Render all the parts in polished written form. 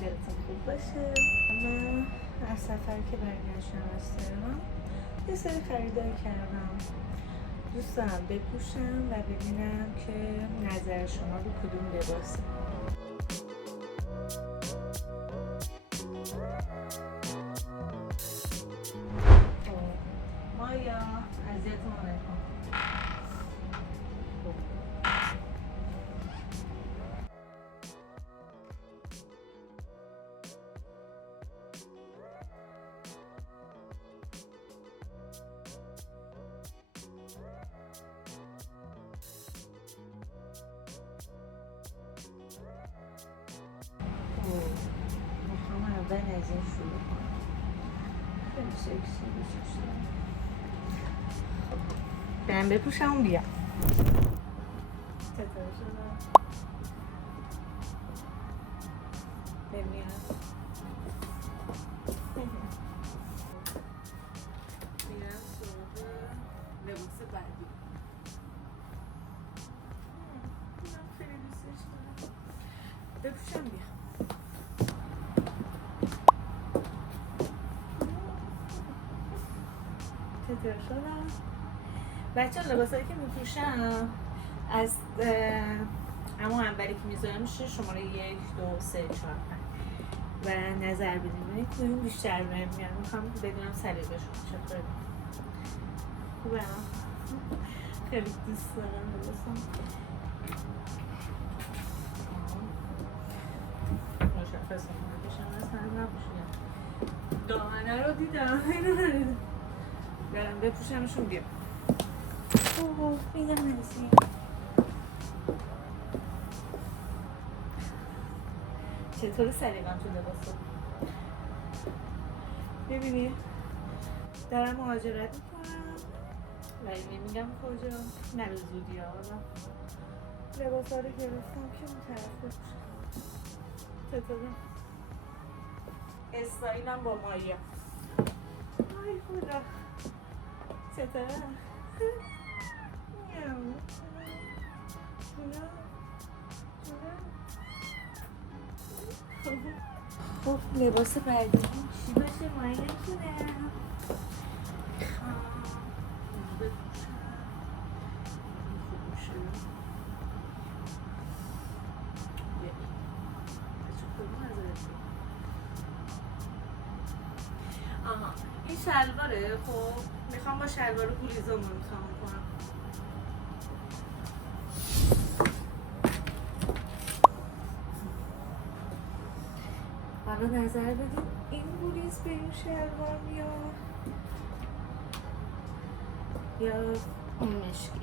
دلتون خوب باشه. من از سفری که برگشتم از تهران یه سری خریداری کردم. دوست دارم بپوشم و ببینم که نظر شما رو کدوم لباسه. مایا اذیتمون نکن. میخوام اول از این شروع کنم. خیلی سکسی دوستش دارم. برم بپوشم و بیام. چطور شدم؟ بمیرم. میرم سراغ لباس بعدی. من خیلی دوستش دارم. بپوشم بیام. چطور شدم؟ بچه لباسایی که میپوشم از اما اولی که میذارم میشه شماره 1 2 3 4 5 و نظر بدیم ببینید کدوم بیشتر بهم میاد. میخوام بدونم سلیقه‌شون چطوره. خوبه؟ خیلی دوست دارم لباسم. مشخصه بشم اصلا نپوشیدم. دامنه رو دیدم اینو ندیدم. برم بپوشمشون بیام. اوه اینم نزدیک. چطور سلیقه‌ام تو لباسا؟ ببینی دارم مهاجرت میکنم ولی نمیگم کجا. نه به زودی ها. لباسا رو گرفتم که اون طرف بپوشم. چطوره؟ استایلم با مایا. آی خدا چطوره؟ خب لباس بعدی چی باشه؟ مایه نمیتونم آها این شلواره. خب میخوام با شلوار گولیزا امتحان کنم. حالا نظر بدید این گولیز به این شلوار میاد یا اون مشکی.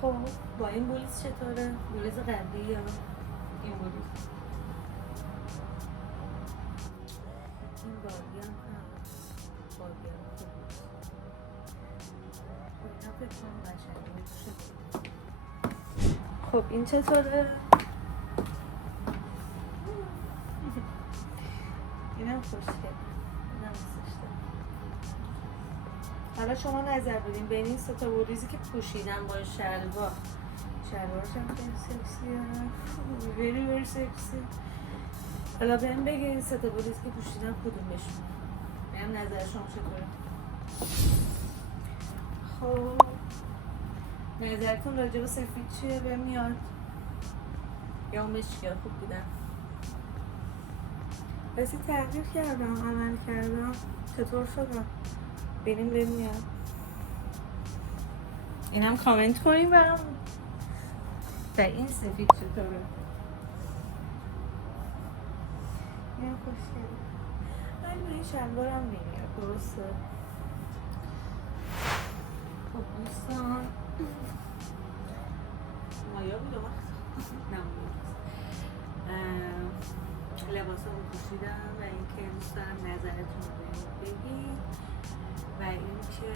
خب با این بولیز چطوره؟ بولیز قبلی یا این بولیز؟ این باری هم هست. باری هم خوب بود. اینا فکر کنم قشنگه بپوشه. خب این چطوره؟ اینم خوشگله. اینم دوستش دارم. حالا شما نظر بدین بین این سه تا بولیزی که پوشیدم با شلوار. شلوارش هم خیلی سکسیه. ویری ویری سکسی. حالا بهم بگه این سه تا بولیز که پوشیدم کدومشون. بهم نظر شما چطوره؟ خب نظرتون راجع به سفید چیه بهم میاد؟ یا اون مشکیا خوب بودن؟ بسی تغییر کردم، عمل کردم. چطور شدم؟ ببینیم بهم میاد. اینم کامنت کنیم برام. و این سفید چطوره؟ اینم خوشگله. ولی این شلوارم نمیاد درسته. خب دوستان مایا بود لباسا رو پوشیدم و اینکه دوست دارم نظرتون رو بگید و اینکه